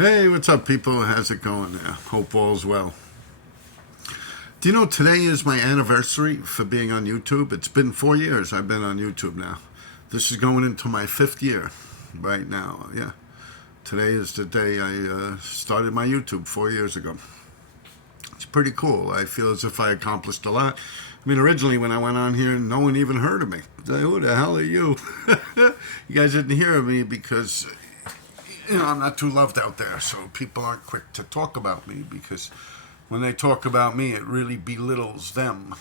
Hey, what's up, people? How's it going there? Hope all's well. Do you know today is my anniversary for being on YouTube? It's been 4 years I've been on YouTube now. This is going into my 5th year right now. Yeah. Today is the day I started my YouTube 4 years ago. It's pretty cool. I feel as if I accomplished a lot. I mean, originally when I went on here, no one even heard of me. Who the hell are you? You guys didn't hear of me because I'm not too loved out there, so people aren't quick to talk about me because when they talk about me, it really belittles them,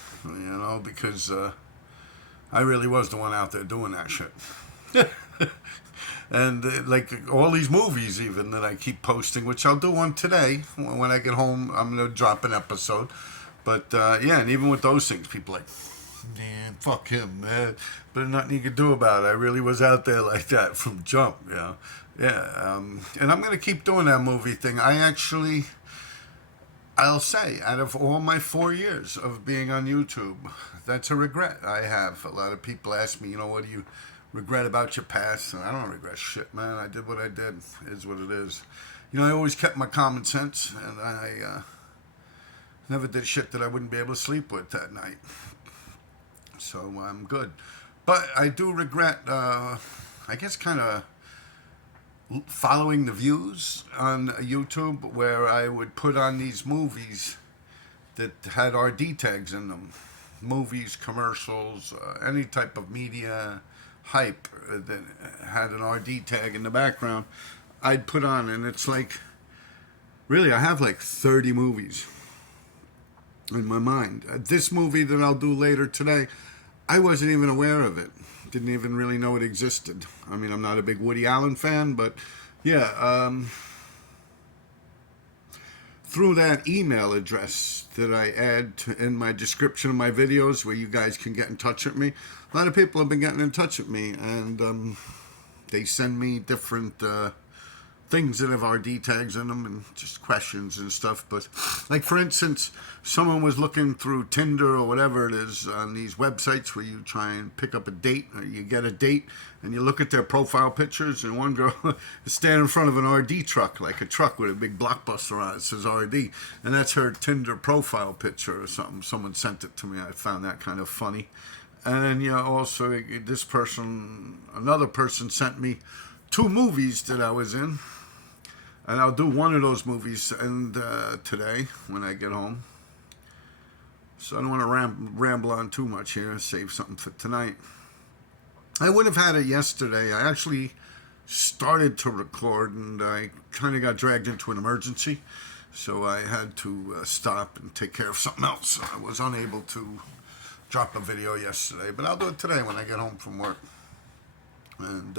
because I really was the one out there doing that shit. And like all these movies even that I keep posting, which I'll do one today. When I get home, I'm going to drop an episode. But yeah, and even with those things, people are like, man, fuck him, man. But nothing you could do about it. I really was out there like that from jump, Yeah, and I'm going to keep doing that movie thing. I'll say, out of all my 4 years of being on YouTube, that's a regret I have. A lot of people ask me, what do you regret about your past? And I don't regret shit, man. I did what I did. It is what it is. I always kept my common sense, and I never did shit that I wouldn't be able to sleep with that night. So I'm good. But I do regret, I guess, kind of following the views on YouTube, where I would put on these movies that had RD tags in them. Movies, commercials, any type of media hype that had an RD tag in the background, I'd put on. And it's like, really, I have like 30 movies in my mind. This movie that I'll do later today, I wasn't even aware of it. Didn't even really know it existed. I mean, I'm not a big Woody Allen fan, but yeah, through that email address that I add in my description of my videos where you guys can get in touch with me, a lot of people have been getting in touch with me, and they send me different things that have RD tags in them and just questions and stuff. But like, for instance, someone was looking through Tinder or whatever it is on these websites where you try and pick up a date, or you get a date and you look at their profile pictures, and one girl is standing in front of an RD truck, like a truck with a big blockbuster on it. It says RD, and that's her Tinder profile picture or something. Someone sent it to me. I found that kind of funny. And also another person sent me 2 movies that I was in. And I'll do one of those movies today when I get home. So I don't want to ramble on too much here. Save something for tonight. I would have had it yesterday. I actually started to record, and I kind of got dragged into an emergency. So I had to stop and take care of something else. I was unable to drop a video yesterday. But I'll do it today when I get home from work. And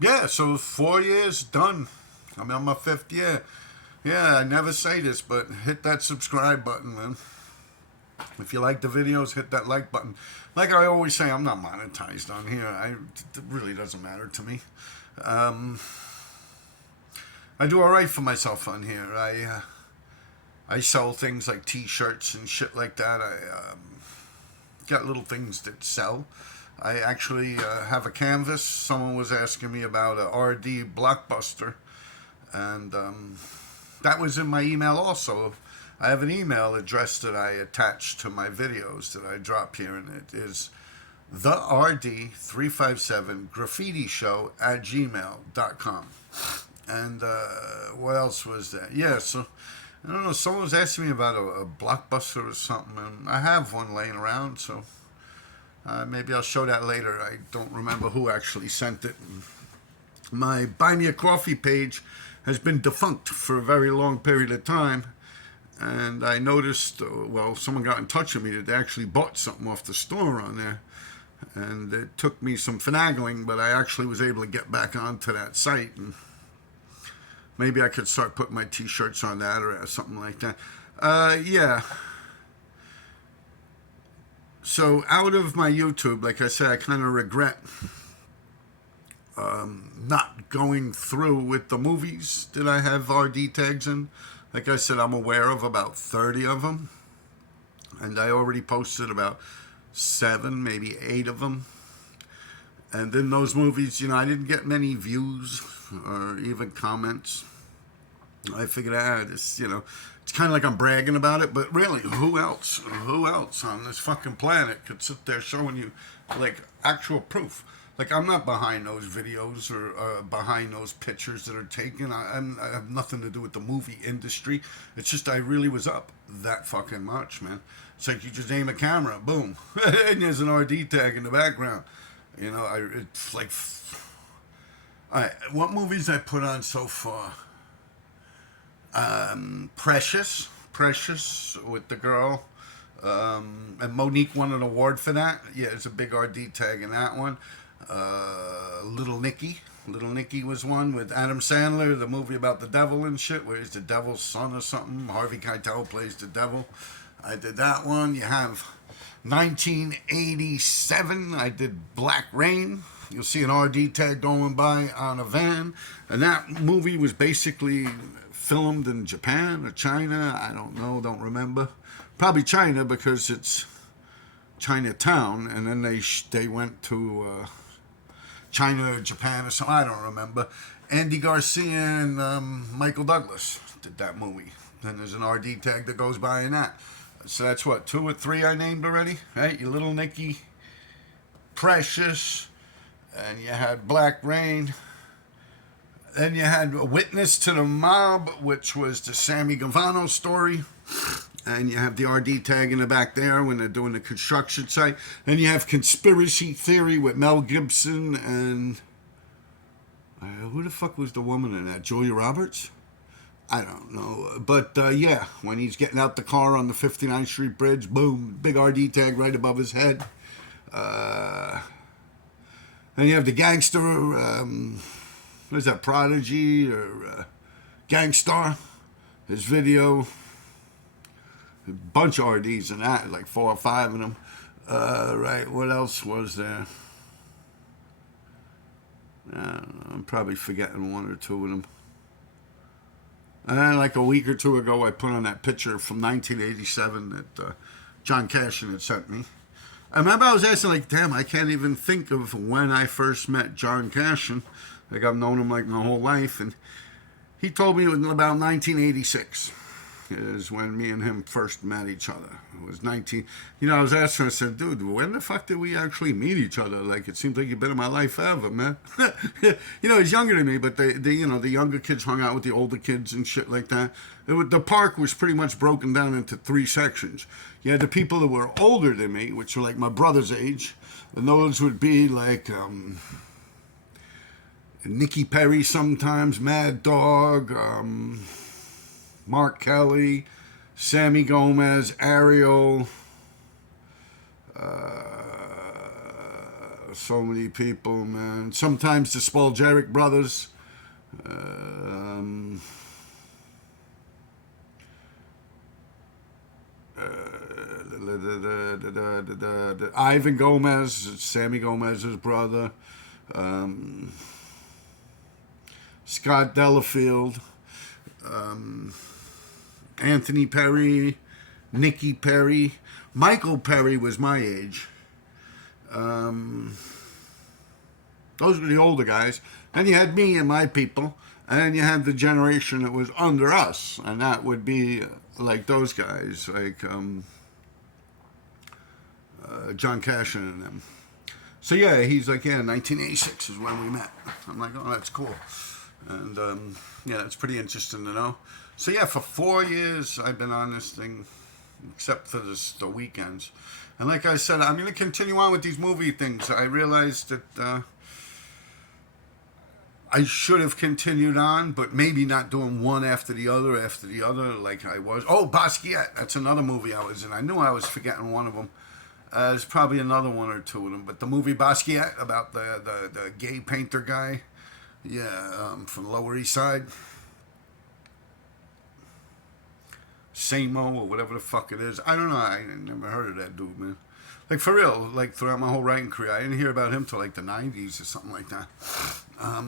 yeah, so 4 years done. I'm on my 5th year. Yeah, I never say this, but hit that subscribe button, man. If you like the videos, hit that like button. Like I always say, I'm not monetized on here. It really doesn't matter to me. I do all right for myself on here. I sell things like T-shirts and shit like that. I got little things that sell. I actually have a canvas. Someone was asking me about a RD Blockbuster. And that was in my email also. I have an email address that I attach to my videos that I drop here, and it is therd357graffityshow@gmail.com. And what else was that? Yeah, so I don't know. Someone was asking me about a Blockbuster or something, and I have one laying around, so maybe I'll show that later. I don't remember who actually sent it. My Buy Me a Coffee page has been defunct for a very long period of time, and I noticed, someone got in touch with me that they actually bought something off the store on there, and it took me some finagling, but I actually was able to get back onto that site, and maybe I could start putting my T-shirts on that or something like that. Yeah. So out of my YouTube, like I said, I kind of regret not going through with the movies that I have RD tags in. Like I said, I'm aware of about 30 of them, and I already posted about 7, maybe 8 of them. And in those movies, I didn't get many views or even comments. I figured, this, it's kind of like I'm bragging about it, but really, who else? Who else on this fucking planet could sit there showing you, like, actual proof? Like, I'm not behind those videos or behind those pictures that are taken. I have nothing to do with the movie industry. It's just I really was up that fucking much, man. It's like you just aim a camera, boom, and there's an RD tag in the background. It's like, all right, what movies I put on so far? Precious with the girl. And Monique won an award for that. Yeah, it's a big RD tag in that one. Little Nicky was one with Adam Sandler, the movie about the devil and shit, where he's the devil's son or something. Harvey Keitel plays the devil. I did that one. You have 1987. I did Black Rain. You'll see an RD tag going by on a van. And that movie was basically filmed in Japan or China. I don't know, don't remember. Probably China because it's Chinatown. And then they went to China or Japan or something. I don't remember. Andy Garcia and Michael Douglas did that movie. Then there's an RD tag that goes by in that. So that's what, 2 or 3 I named already? Right? Your Little Nicky, Precious, and you had Black Rain. Then you had A Witness to the Mob, which was the Sammy Gavano story. And you have the RD tag in the back there when they're doing the construction site. Then you have Conspiracy Theory with Mel Gibson and... who the fuck was the woman in that? Julia Roberts? I don't know. But, yeah, when he's getting out the car on the 59th Street Bridge, boom, big RD tag right above his head. And you have the gangster, what is that, Prodigy or Gangstar? His video. A bunch of RDs in that, like 4 or 5 of them. Right, what else was there? I don't know, I'm probably forgetting 1 or 2 of them. And then like a week or 2 ago, I put on that picture from 1987 that John Cashin had sent me. I remember I was asking, like, damn, I can't even think of when I first met John Cashin. Like, I've known him like my whole life. And he told me it was about 1986 is when me and him first met each other. It was 19... I was asking, I said, dude, when the fuck did we actually meet each other? Like, it seems like you've been in my life forever, man. He's younger than me, but the younger kids hung out with the older kids and shit like that. The park was pretty much broken down into 3 sections. You had the people that were older than me, which were like my brother's age, and those would be like Nicky Perry sometimes, Mad Dog, Mark Kelly, Sammy Gomez, Ariel, so many people, man. Sometimes the Spoljaric brothers, Ivan Gomez, Sammy Gomez's brother, Scott Delafield, Anthony Perry, Nicky Perry. Michael Perry was my age. Those were the older guys. Then you had me and my people. And then you had the generation that was under us. And that would be like those guys. Like John Cashin and them. So yeah, he's like, 1986 is when we met. I'm like, oh, that's cool. And it's pretty interesting to know. So yeah, for 4 years I've been on this thing, except for the weekends. And like I said, I'm going to continue on with these movie things. I realized that I should have continued on, but maybe not doing one after the other like I was. Oh, Basquiat, that's another movie I was in. I knew I was forgetting one of them. There's probably another 1 or 2 of them. But the movie Basquiat about the gay painter guy, from the Lower East Side. Samo or whatever the fuck it is. I don't know. I never heard of that dude, man. Like, for real, like, throughout my whole writing career, I didn't hear about him till, like, the 90s or something like that. A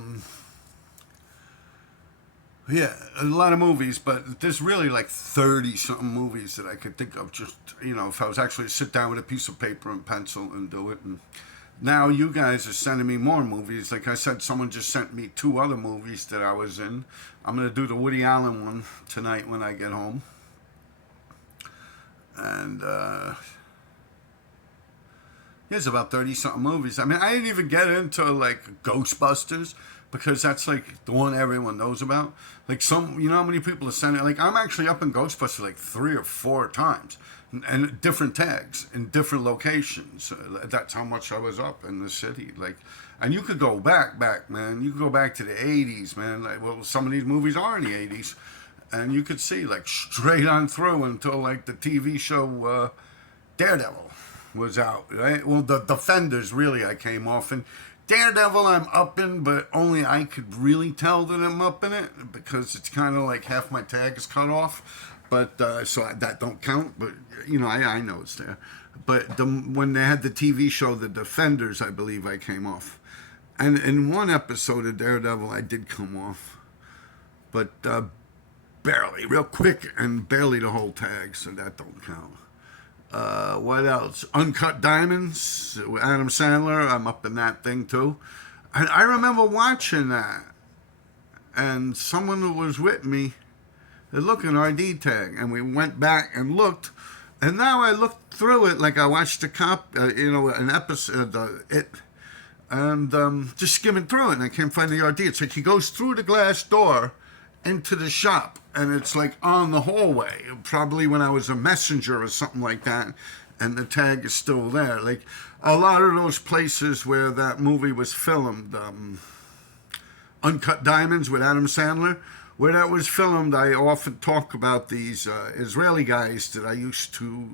lot of movies, but there's really, like, 30-something movies that I could think of just, if I was actually to sit down with a piece of paper and pencil and do it. And now you guys are sending me more movies. Like I said, someone just sent me 2 other movies that I was in. I'm going to do the Woody Allen one tonight when I get home. And there's about 30-something movies. I mean, I didn't even get into, like, Ghostbusters, because that's, like, the one everyone knows about. Like, you know how many people are sending, like, I'm actually up in Ghostbusters, like, 3 or 4 times. And different tags in different locations. That's how much I was up in the city. Like, and you could go back, man. You could go back to the 80s, man. Like, well, some of these movies are in the 80s. And you could see, like, straight on through until, like, the TV show Daredevil was out, right? Well, the Defenders, really, I came off. And Daredevil, I'm up in, but only I could really tell that I'm up in it, because it's kind of like half my tag is cut off. But so that don't count. But you know, I know it's there. But when they had the TV show The Defenders, I believe I came off. And in one episode of Daredevil, I did come off, but barely, real quick, and barely the whole tag. So that don't count. What else? Uncut Diamonds with Adam Sandler. I'm up in that thing too. And I remember watching that, and someone who was with me, they look an RD tag, and we went back and looked, and now I looked through it like I watched an episode, and just skimming through it, and I can't find the RD. It's like he goes through the glass door into the shop, and it's like on the hallway, probably when I was a messenger or something like that, and the tag is still there. Like a lot of those places where that movie was filmed, Uncut Diamonds with Adam Sandler, where that was filmed, I often talk about these Israeli guys that I used to,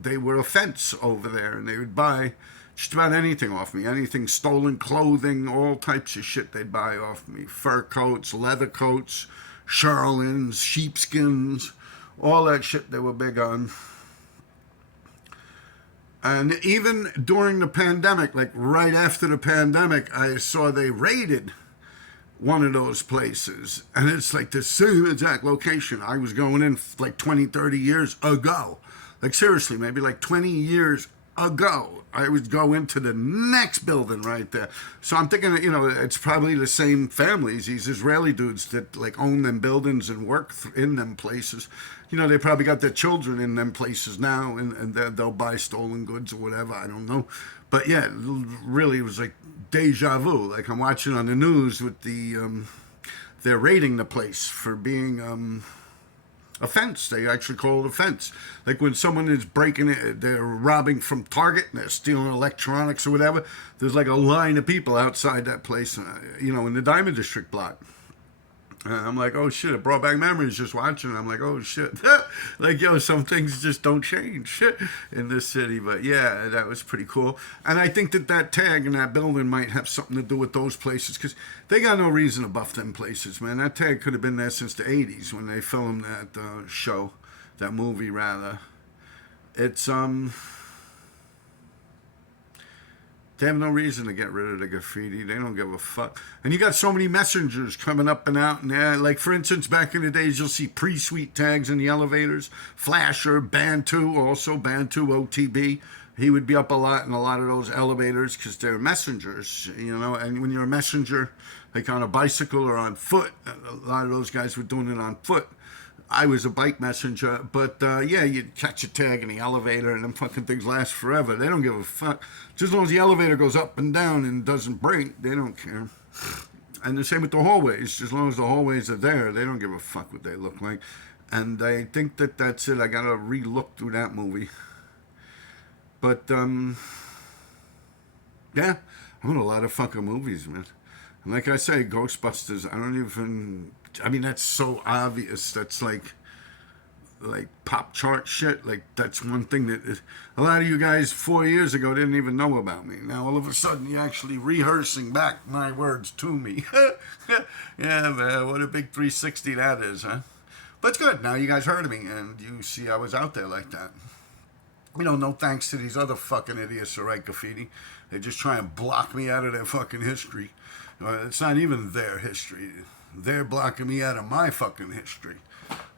they were a fence over there, and they would buy just about anything off me. Anything, stolen clothing, all types of shit they'd buy off me. Fur coats, leather coats, shearlings, sheepskins, all that shit they were big on. And even during the pandemic, like right after the pandemic, I saw they raided one of those places, and it's like the same exact location I was going in like 20, 30 years ago. Like seriously, maybe like 20 years ago, I would go into the next building right there. So I'm thinking that, you know, it's probably the same families, these Israeli dudes that like own them buildings and work in them places. You know, they probably got their children in them places now, and they'll buy stolen goods or whatever, I don't know. But yeah, really, it was like deja vu. Like I'm watching on the news with they're raiding the place for being a fence. They actually call it a fence. Like when someone is breaking it, they're robbing from Target and they're stealing electronics or whatever. There's like a line of people outside that place, you know, in the Diamond District block. I'm like, oh shit, it brought back memories just watching it. I'm like, oh shit. Like, yo, some things just don't change in this city. But yeah, that was pretty cool. And I think that tag in that building might have something to do with those places, because they got no reason to buff them places, man. That tag could have been there since the 80s when they filmed that show, that movie rather. It's, they have no reason to get rid of the graffiti. They don't give a fuck. And you got so many messengers coming up and out. And like, for instance, back in the days, you'll see pre-suite tags in the elevators. Flasher, Bantu, also Bantu OTB. He would be up a lot in a lot of those elevators because they're messengers, you know. And when you're a messenger, like on a bicycle or on foot, a lot of those guys were doing it on foot. I was a bike messenger, but yeah, you'd catch a tag in the elevator, and them fucking things last forever. They don't give a fuck. Just as long as the elevator goes up and down and doesn't break, they don't care. And the same with the hallways. As long as the hallways are there, they don't give a fuck what they look like. And I think that's it. I gotta re-look through that movie. But yeah, I'm in a lot of fucking movies, man. And like I say, Ghostbusters, I mean, that's so obvious. That's like pop chart shit. Like, that's one thing that a lot of you guys 4 years ago didn't even know about me. Now, all of a sudden, you're actually rehearsing back my words to me. Yeah, man, what a big 360 that is, huh? But it's good. Now you guys heard of me, and you see I was out there like that. You know, no thanks to these other fucking idiots who write graffiti. They just try and block me out of their fucking history. It's not even their history. They're blocking me out of my fucking history,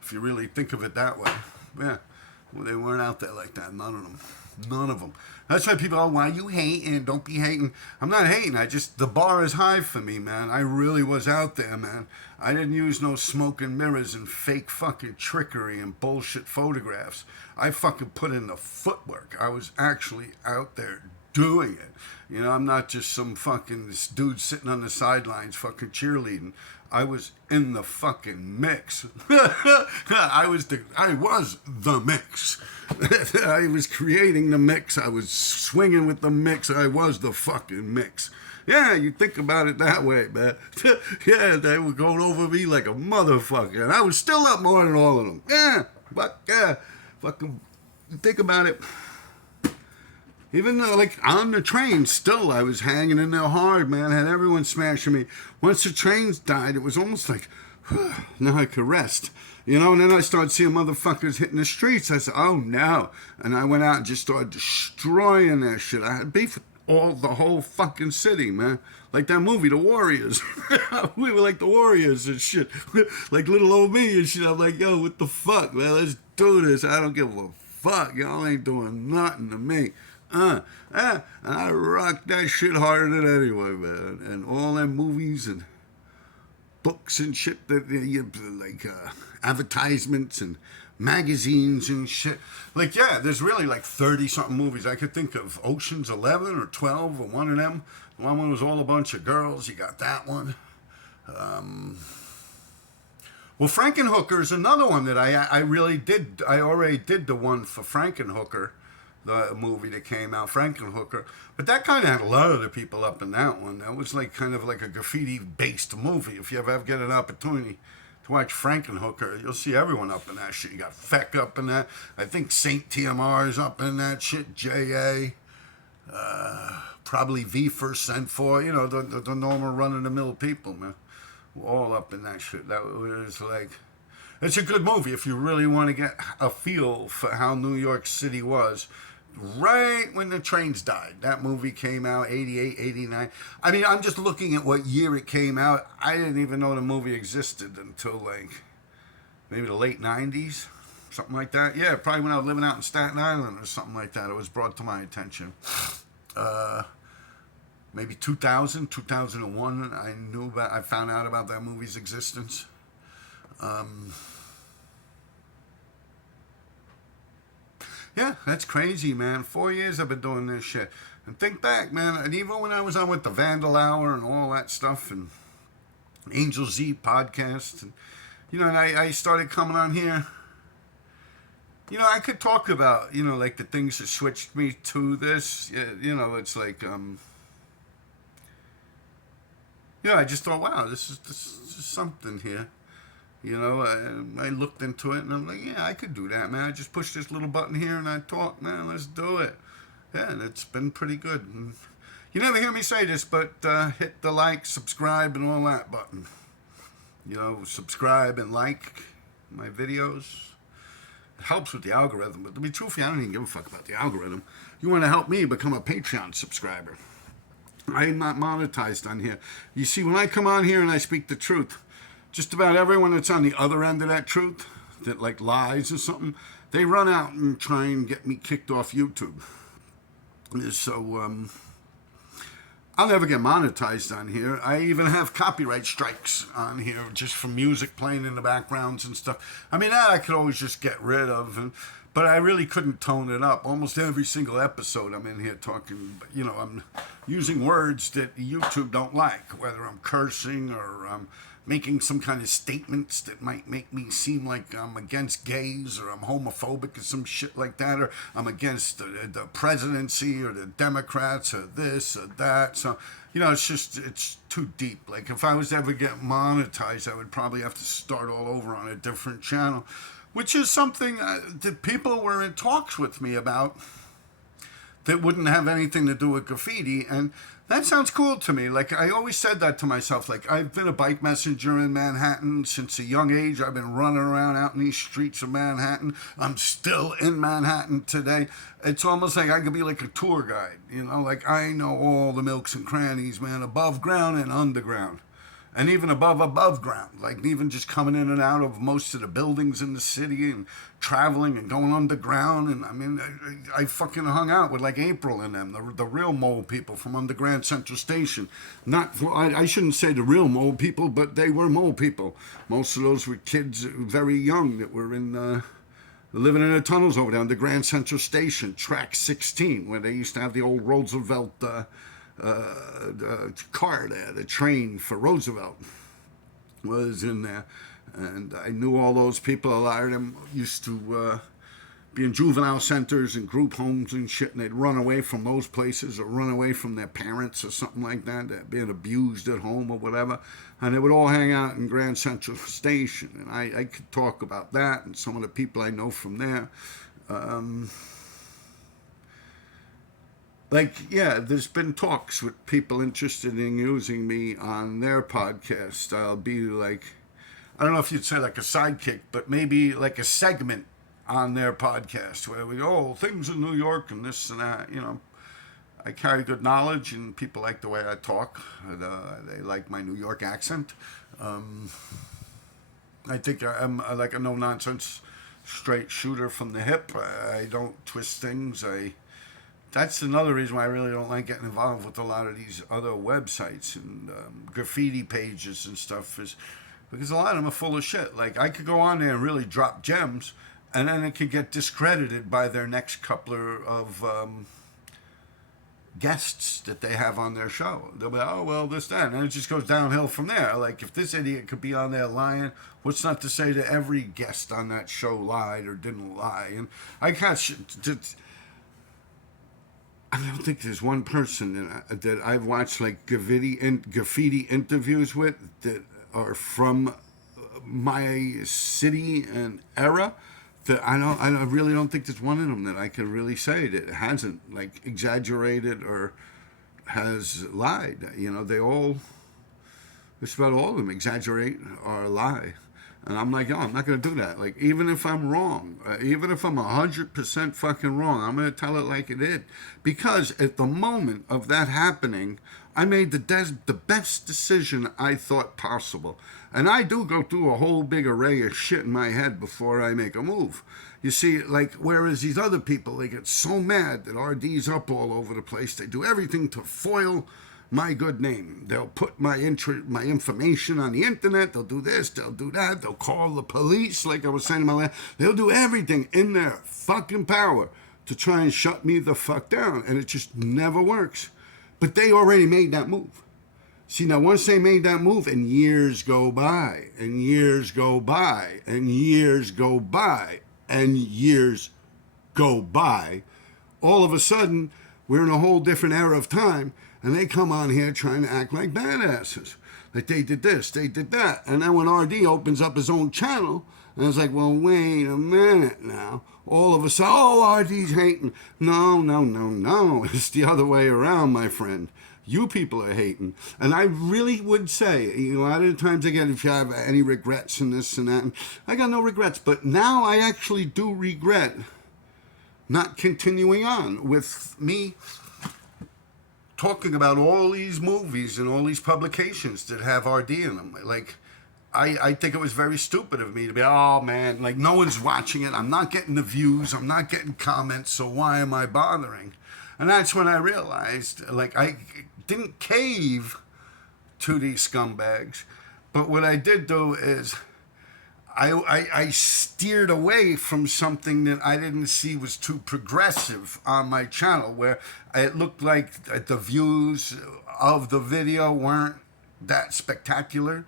if you really think of it that way. Yeah. Well, they weren't out there like that. None of them. None of them. That's why people are, why you hating? Don't be hating. I'm not hating. The bar is high for me, man. I really was out there, man. I didn't use no smoke and mirrors and fake fucking trickery and bullshit photographs. I fucking put in the footwork. I was actually out there doing it. You know, I'm not just some fucking this dude sitting on the sidelines fucking cheerleading. I was in the fucking mix. I was the mix. I was creating the mix. I was swinging with the mix. I was the fucking mix. Yeah, you think about it that way, man. Yeah, they were going over me like a motherfucker. And I was still up more than all of them. Yeah, but yeah, fucking think about it. Even though, like, on the train, still, I was hanging in there hard, man. I had everyone smashing me. Once the trains died, it was almost like, now I could rest. You know, and then I started seeing motherfuckers hitting the streets. I said, oh, no. And I went out and just started destroying that shit. I had beef with the whole fucking city, man. Like that movie, The Warriors. We were like the Warriors and shit. Like little old me and shit. I'm like, yo, what the fuck, man? Let's do this. I don't give a fuck. Y'all ain't doing nothing to me. And I rocked that shit harder than anyone, man. And all them movies and books and shit that like advertisements and magazines and shit. Like, yeah, there's really like 30-something movies. I could think of Ocean's 11 or 12 or one of them. The one was all a bunch of girls. You got that one. Well, Frankenhooker is another one that I really did. I already did the one for Frankenhooker, the movie that came out, Frankenhooker. But that kind of had a lot of the people up in that one. That was like kind of like a graffiti-based movie. If you ever get an opportunity to watch Frankenhooker, you'll see everyone up in that shit. You got Feck up in that. I think Saint TMR is up in that shit. J.A. Probably V First Sent For. You know, the normal run-of-the-mill people, man. All up in that shit. That was like... It's a good movie if you really want to get a feel for how New York City was right when the trains died. That movie came out 88, 89. I mean, I'm just looking at what year it came out. I didn't even know the movie existed until like maybe the late 90s, something like that. Yeah, probably when I was living out in Staten Island or something like that. It was brought to my attention. Maybe 2000, 2001, I found out about that movie's existence. Yeah, that's crazy, man. 4 years I've been doing this shit. And think back, man, and even when I was on with the Vandal Hour and all that stuff, and Angel Z podcast, and, you know, and I started coming on here, you know, I could talk about, you know, like the things that switched me to this. You know, it's like, you know, I just thought, wow, this is something here. You know, I looked into it and I'm like, yeah, I could do that, man. I just push this little button here and I talk, man, let's do it. Yeah, and it's been pretty good. And you never hear me say this, but hit the like, subscribe, and all that button. You know, subscribe and like my videos. It helps with the algorithm. But to be truthful, I don't even give a fuck about the algorithm. You want to help me become a Patreon subscriber. I am not monetized on here. You see, when I come on here and I speak the truth, just about everyone that's on the other end of that truth, that like lies or something, they run out and try and get me kicked off YouTube. So, I'll never get monetized on here. I even have copyright strikes on here just for music playing in the backgrounds and stuff. I mean, that I could always just get rid of, but I really couldn't tone it up. Almost every single episode I'm in here talking, you know, I'm using words that YouTube don't like, whether I'm cursing or making some kind of statements that might make me seem like I'm against gays or I'm homophobic or some shit like that, or I'm against the presidency or the Democrats or this or that. So, you know, it's too deep. Like, if I was to ever get monetized, I would probably have to start all over on a different channel, which is something that people were in talks with me about that wouldn't have anything to do with graffiti, and that sounds cool to me. Like, I always said that to myself. Like, I've been a bike messenger in Manhattan since a young age. I've been running around out in these streets of Manhattan. I'm still in Manhattan today. It's almost like I could be like a tour guide, you know? Like, I know all the nooks and crannies, man, above ground and underground. and even above ground, like even just coming in and out of most of the buildings in the city and traveling and going underground. And I mean, I fucking hung out with like April and them, the real mole people from under Grand Central Station. Not for, I shouldn't say the real mole people, but they were mole people. Most of those were kids very young that were in living in the tunnels over there on the Grand Central Station, track 16, where they used to have the old Roosevelt car there, the train for Roosevelt was in there. And I knew all those people. A lot of them used to be in juvenile centers and group homes and shit, and they'd run away from those places or run away from their parents or something like that, they're being abused at home or whatever. And they would all hang out in Grand Central Station. And I could talk about that and some of the people I know from there. Yeah, there's been talks with people interested in using me on their podcast. I'll be like, I don't know if you'd say like a sidekick, but maybe like a segment on their podcast where we go, oh, things in New York and this and that, you know. I carry good knowledge and people like the way I talk. They like my New York accent. I think I'm like a no-nonsense straight shooter from the hip. I don't twist things. That's another reason why I really don't like getting involved with a lot of these other websites and graffiti pages and stuff, is because a lot of them are full of shit. Like, I could go on there and really drop gems, and then it could get discredited by their next couple of guests that they have on their show. They'll be like, oh, well, this, that, and it just goes downhill from there. Like, if this idiot could be on there lying, what's not to say that every guest on that show lied or didn't lie? And I can't... I don't think there's one person that I've watched like graffiti interviews with that are from my city and era, that I really don't think there's one of them that I could really say that hasn't like exaggerated or has lied. You know, they all, just about all of them exaggerate or lie. And I'm like, yo, I'm not going to do that. Like, even if I'm wrong, even if I'm 100% fucking wrong, I'm going to tell it like it is. Because at the moment of that happening, I made the best decision I thought possible. And I do go through a whole big array of shit in my head before I make a move. You see, like, whereas these other people, they get so mad that RD's up all over the place, they do everything to foil my good name. They'll put my information on the internet. They'll do this. They'll do that. They'll call the police, like I was saying in my last. They'll do everything in their fucking power to try and shut me the fuck down, and it just never works. But they already made that move. See, now once they made that move, and years go by, and years go by, and years go by, and years go by, all of a sudden, we're in a whole different era of time. And they come on here trying to act like badasses. Like they did this, they did that. And then when RD opens up his own channel, and it's like, well, wait a minute now. All of a sudden, oh, RD's hating. No. It's the other way around, my friend. You people are hating. And I really would say, you know, a lot of the times I get, if you have any regrets and this and that, and I got no regrets. But now I actually do regret not continuing on with me talking about all these movies and all these publications that have RD in them. Like, I think it was very stupid of me to be, oh man, like no one's watching it. I'm not getting the views. I'm not getting comments. So why am I bothering? And that's when I realized, like, I didn't cave to these scumbags. But what I did do is I steered away from something that I didn't see was too progressive on my channel, where it looked like the views of the video weren't that spectacular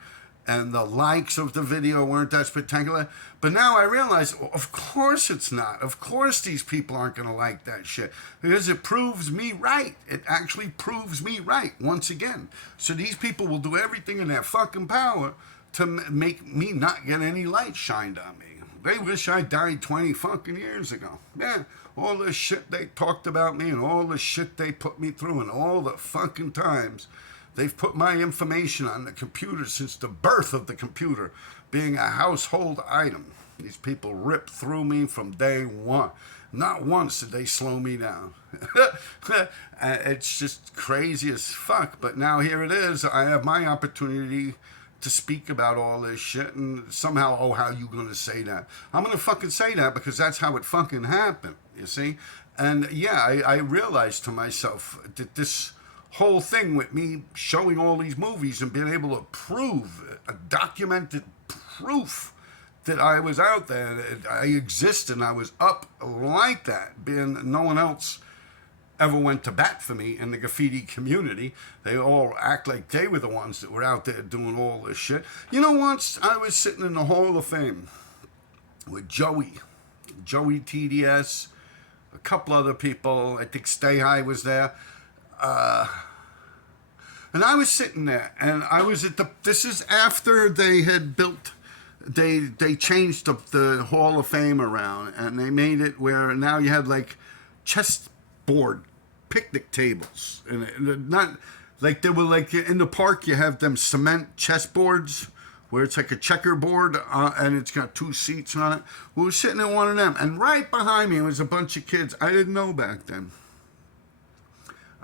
and the likes of the video weren't that spectacular. But now I realize, of course it's not. Of course these people aren't going to like that shit, because it proves me right. It actually proves me right once again. So these people will do everything in their fucking power to make me not get any light shined on me. They wish I died 20 fucking years ago. Yeah, all the shit they talked about me and all the shit they put me through and all the fucking times they've put my information on the computer since the birth of the computer being a household item. These people ripped through me from day one. Not once did they slow me down. It's just crazy as fuck. But now here it is. I have my opportunity to speak about all this shit, and somehow, oh, how you gonna say that? I'm gonna fucking say that because that's how it fucking happened, you see? And yeah, I realized to myself that this whole thing with me showing all these movies and being able to prove, a documented proof that I was out there, that I existed, and I was up like that, being no one else ever went to bat for me in the graffiti community. They all act like they were the ones that were out there doing all this shit. You know, once I was sitting in the Hall of Fame with Joey TDS, a couple other people, I think Stay High was there, and I was sitting there, and I was at this is after they had built, they changed the Hall of Fame around, and they made it where now you had like chessboard picnic tables, and not like they were like in the park. You have them cement chessboards where it's like a checkerboard, and it's got 2 seats on it. We were sitting in one of them, and right behind me was a bunch of kids I didn't know back then.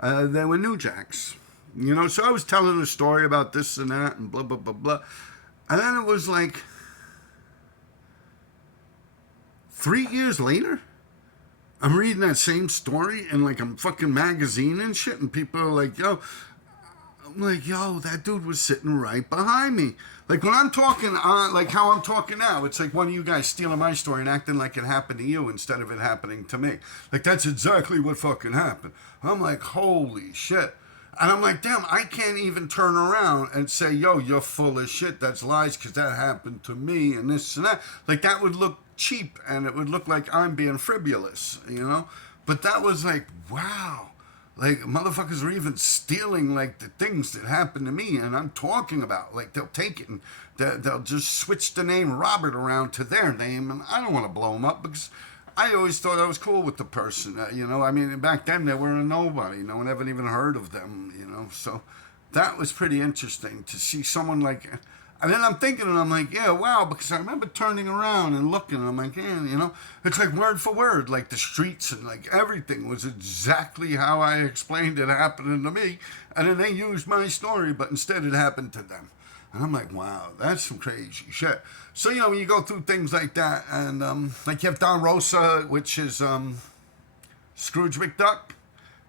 They were New Jacks, you know. So I was telling a story about this and that and blah blah blah blah, and then it was like 3 years later, I'm reading that same story in like a fucking magazine and shit, and people are like, yo, I'm like, yo, that dude was sitting right behind me. Like when I'm talking, like how I'm talking now, it's like one of you guys stealing my story and acting like it happened to you instead of it happening to me. Like that's exactly what fucking happened. I'm like, holy shit. And I'm like, damn, I can't even turn around and say, yo, you're full of shit. That's lies because that happened to me and this and that. Like that would look cheap and it would look like I'm being frivolous, you know? But that was like, wow. Like motherfuckers are even stealing like the things that happened to me and I'm talking about. Like they'll take it and they'll just switch the name Robert around to their name. And I don't want to blow them up because I always thought I was cool with the person, you know. I mean, back then they were a nobody. No one ever even heard of them, you know. So that was pretty interesting to see someone like. And then I'm thinking, and I'm like, yeah, wow, because I remember turning around and looking, and I'm like, yeah, you know, it's like word for word, like the streets and like everything was exactly how I explained it happening to me. And then they used my story, but instead it happened to them. And I'm like, wow, that's some crazy shit. So, you know, when you go through things like that, and like you have Don Rosa, which is Scrooge McDuck,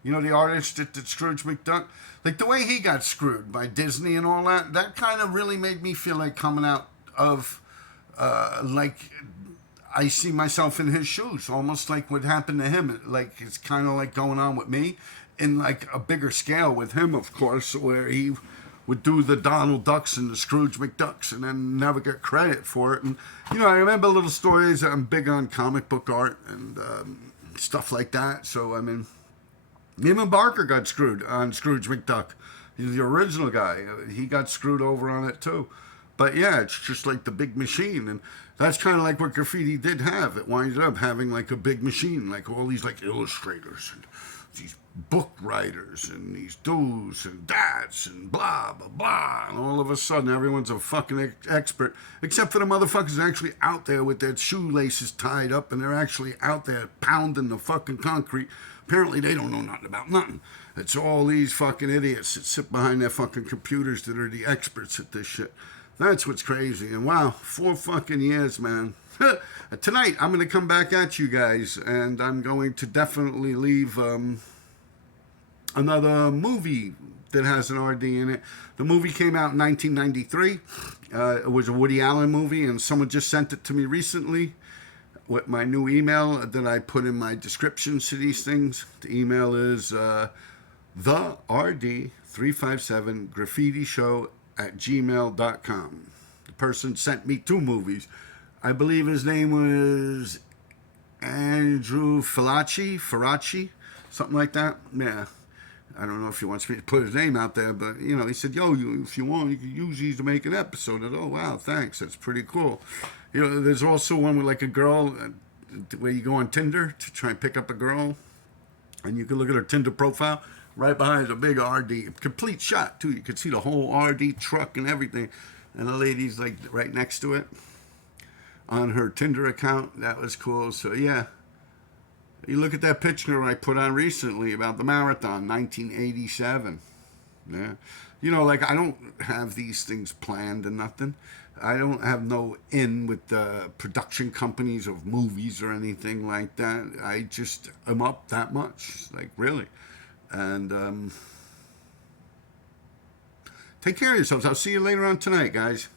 you know, the artist that did Scrooge McDuck. Like the way he got screwed by Disney and all that, that kind of really made me feel like coming out of, like, I see myself in his shoes, almost like what happened to him. Like, it's kind of like going on with me in like a bigger scale with him, of course, where he would do the Donald Ducks and the Scrooge McDucks and then never get credit for it. And, you know, I remember little stories. I'm big on comic book art and stuff like that. So, I mean, even Barker got screwed on Scrooge McDuck. He's the original guy. He got screwed over on it too. But yeah, it's just like the big machine. And that's kind of like what graffiti did have. It winded up having like a big machine, like all these like illustrators and these book writers and these do's and that's and blah, blah, blah. And all of a sudden, everyone's a fucking expert, except for the motherfuckers actually out there with their shoelaces tied up and they're actually out there pounding the fucking concrete. Apparently, they don't know nothing about nothing. It's all these fucking idiots that sit behind their fucking computers that are the experts at this shit. That's what's crazy. And wow, 4 fucking years, man. Tonight, I'm going to come back at you guys, and I'm going to definitely leave another movie that has an RD in it. The movie came out in 1993. It was a Woody Allen movie, and someone just sent it to me recently with my new email that I put in my descriptions to these things. The email is therd357graffitishow@gmail.com. The person sent me 2 movies. I believe his name was Andrew Faraci, something like that. Yeah. I don't know if he wants me to put his name out there, but, you know, he said, yo, if you want, you can use these to make an episode. And, oh, wow, thanks. That's pretty cool. You know, there's also one with, like, a girl where you go on Tinder to try and pick up a girl, and you can look at her Tinder profile. Right behind is a big RD, complete shot, too. You could see the whole RD truck and everything, and the lady's, like, right next to it on her Tinder account. That was cool. So, yeah. You look at that picture I put on recently about the marathon, 1987. Yeah. You know, like I don't have these things planned and nothing. I don't have no in with the production companies of movies or anything like that. I just am up that much. Like, really. And take care of yourselves. I'll see you later on tonight, guys.